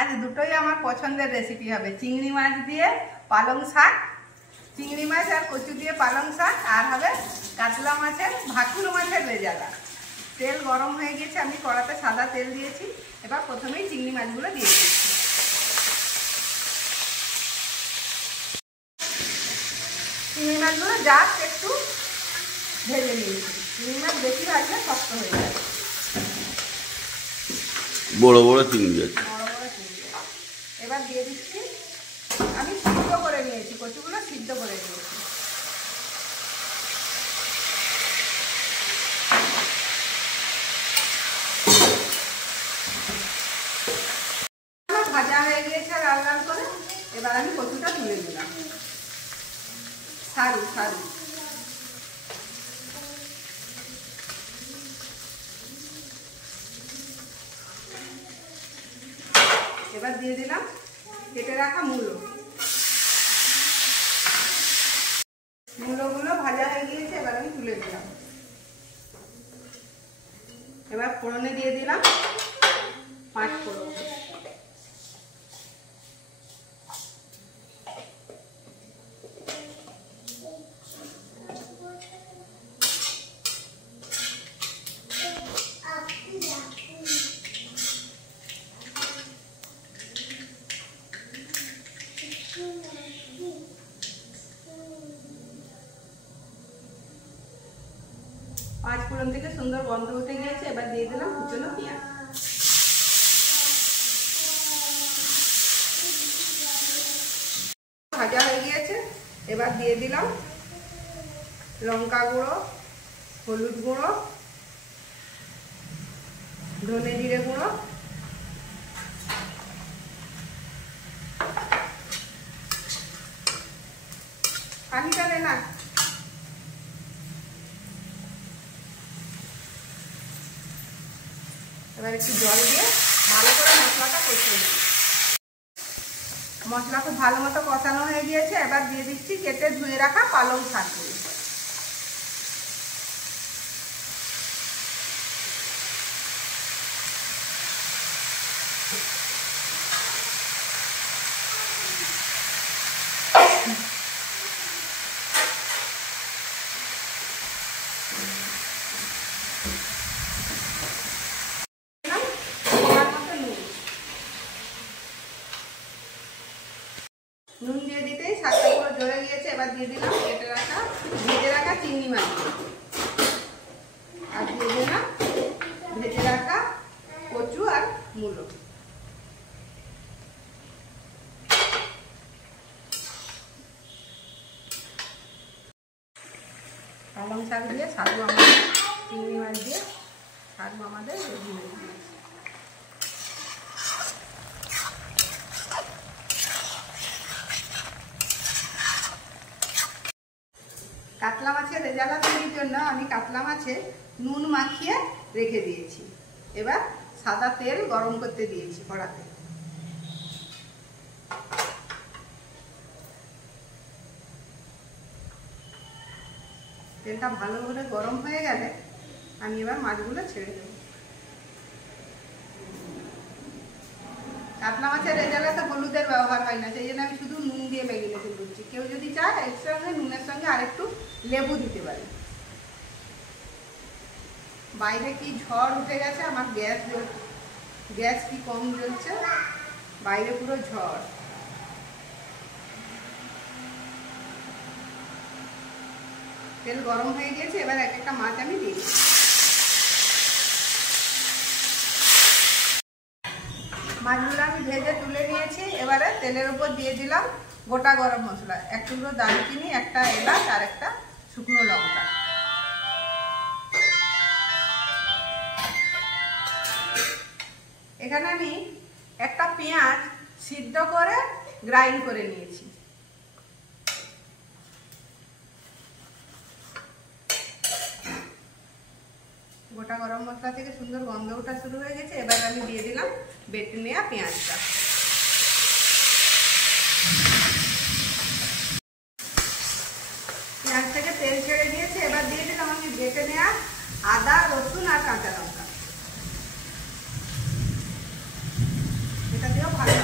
আজ দুটোই আমার পছন্দের রেসিপি হবে। চিংড়ি মাছ দিয়ে পালং শাক, চিংড়ি মাছ আর কচু দিয়ে পালং শাক, আর হবে কাতলা মাছের ভাকুর মাছের রেজালা। তেল গরম হয়ে গেছে, আমি কড়াতে সাদা তেল দিয়েছি। এবার প্রথমেই চিংড়ি মাছগুলো দিয়ে দিচ্ছি। চিংড়ি মাছগুলো জাস্ট একটু ভেজে নিয়েছি। চিংড়ি মাছ বেশি ভাজলে শক্ত হয়ে যাবে। বড় বড় চিংড়ি আছে, এবার দিয়ে দিচ্ছি। আমি সিদ্ধ করে নিয়েছি, কচুগুলো সিদ্ধ করে নিয়েছি। ভাজা হয়ে গিয়েছে লাল লাল করে। এবার আমি কচুটা তুলে দিলাম। সারু সারু এবার দিয়ে দিলাম কেটে রাখা মূলো। মূলোগুলো ভাজা হয়ে গিয়েছে, এবার আমি তুলে দিলাম। এবার ফোড়নে দিয়ে দিলাম 5 ফোড়ন। পাঁচ ফোড়ন থেকে সুন্দর গন্ধ উঠে গিয়েছে। এবার দিয়ে দিলাম কুচনো পেঁয়াজ। ভাজা হয়ে গিয়েছে, এবার দিয়ে দিলাম লঙ্কা গুঁড়ো, হলুদ গুঁড়ো, ধনে জিরে গুঁড়ো, পানিটা দে না। এবার একটু জল দিয়ে ভালো করে মশলাটা কষিয়ে নিই। মশলা খুব ভালো মতো কষানো হয়ে গিয়েছে। এবার দিয়ে দিচ্ছি কেটে ধুয়ে রাখা পালং শাকগুলো। নুন দিয়ে দিতেই শাকটা পুরো জ্বলে গিয়েছে। এবার দিয়ে দিলাম কেটে রাখা ভেজে রাখা চিংড়ি মাছ, আর দিয়ে দিলাম ভেজে রাখা কচু আর মূলো। পালং শাক দিয়ে সারু আমাদের, চিংড়ি মাছ দিয়ে সারু আমাদের রেডি হয়ে গিয়েছে। কাতলা মাছের রেজালা তৈরির জন্য আমি কাতলা মাছে নুন মাখিয়ে রেখে দিয়েছি। এবার সাদা তেল গরম করতে দিয়েছি কড়াতে। তেলটা ভালো করে গরম হয়ে গেলে আমি এবার মাছগুলো ছেড়ে দেব। কাতলা মাছের রেজালাতে হলুদের ব্যবহার হয় না, সেই জন্য আমি শুধু নুন দিয়ে ম্যারিনেশন করছি। কেউ যদি চায় এর সঙ্গে নুনের সঙ্গে আরেকটু লেবু দিতে পারে। বাইরে কি ঝড় উঠে গেছে, আমার গ্যাস কি কম জ্বলছে, বাইরে পুরো ঝড়। তেল গরম হয়ে গিয়েছে, এবার এক একটা মাছ আমি দিয়ে দিই। মাছগুলো আমি ভেজে তুলে নিয়েছি। এবারে তেলের উপর দিয়ে দিলাম গোটা গরম মশলা, এক টুকরো দারচিনি, একটা এলাচ আর একটা শুকনো লঙ্কা। এখানে আমি একটা পেঁয়াজ সিদ্ধ করে গ্রাইন্ড করে নিয়েছি। গোটা গরম মশলা থেকে সুন্দর গন্ধ ওঠা শুরু হয়ে গেছে। এবার আমি দিয়ে দিলাম বেটে নেওয়া পেঁয়াজটা। পেঁয়াজ থেকে তেল ছেড়ে দিয়েছে। এবার দিয়ে দিলাম আমি বেটে নেওয়া আদা, রসুন আর কাঁচা লঙ্কা। এটা দিয়েও ভালো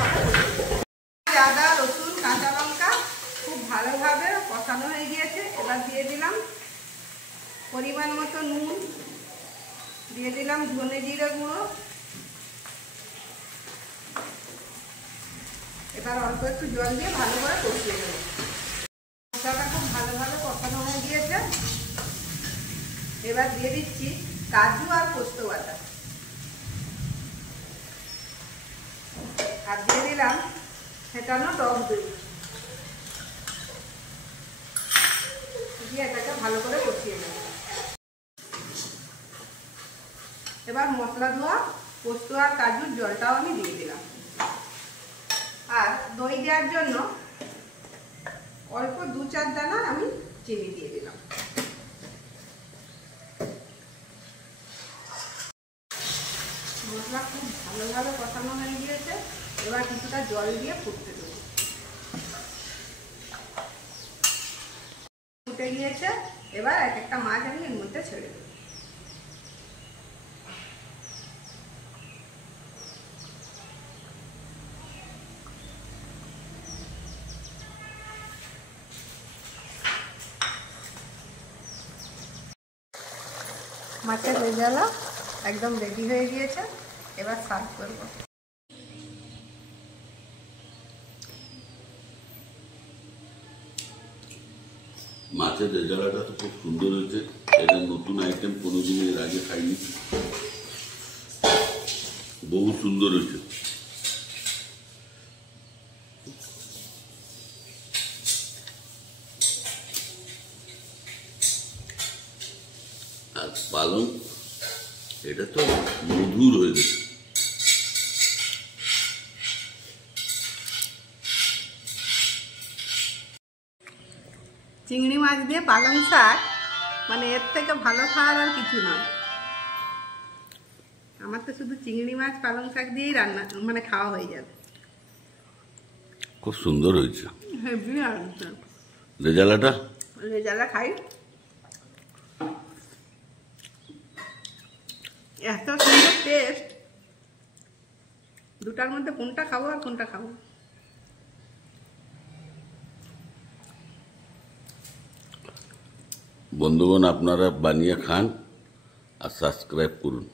দিয়ে দিলাম ধনে জিরে গুঁড়ো। এবার অল্প একটু জল দিয়ে ভালো করে কষিয়ে দেবো। মশলাটা খুব ভালোভাবে কষানো হয়ে গিয়েছে। এবার দিয়ে দিচ্ছি কাজু আর পোস্ত বাটা, আর দিয়ে দিলাম ফেটানো টক দই দিয়ে এটাকে ভালো করে কষিয়ে নেব। এবার মশলা ধোয়া পোস্ত আর কাজুর জলটাও আমি দিয়ে দিলাম। আর দই দেওয়ার জন্য অল্প 2-4 দানা আমি চিনি দিয়ে দিলাম। মশলা খুব ভালোভাবে কষানো হয়ে গিয়েছে। এবার কিছুটা জল দিয়ে ফুটতে দেবো। ফুটে গিয়েছে। এবার এক একটা মাছ আমি এর মধ্যে ছেড়ে দেবো। মাছের রেজালা একদম রেডি হয়ে গিয়েছে। এবার সার্ভ করব। মাছের রেজালাটা তো খুব সুন্দর হয়েছে। এটা নতুন আইটেম, কোনোদিন এর আগে খাইনি, বহু সুন্দর হয়েছে। আর পালং, এটা তো মধুর হয়ে গেছে। চিংড়ি মাছ দিয়ে পালং শাক, মানে এর থেকে ভালো খাওয়ার আর কিছু নয়। আমার তো শুধু চিংড়ি মাছ পালং শাক দিয়েই রান্না মানে খাওয়া হয়ে যাবে। খুব সুন্দর হয়েছে হেভি আছে রেজালাটা। রেজালা খাই, এত সুন্দর টেস্ট। দুটার মধ্যে কোনটা খাবো আর কোনটা খাবো। বন্ধুগণ, আপনারা বানিয়ে খান আর সাবস্ক্রাইব করুন।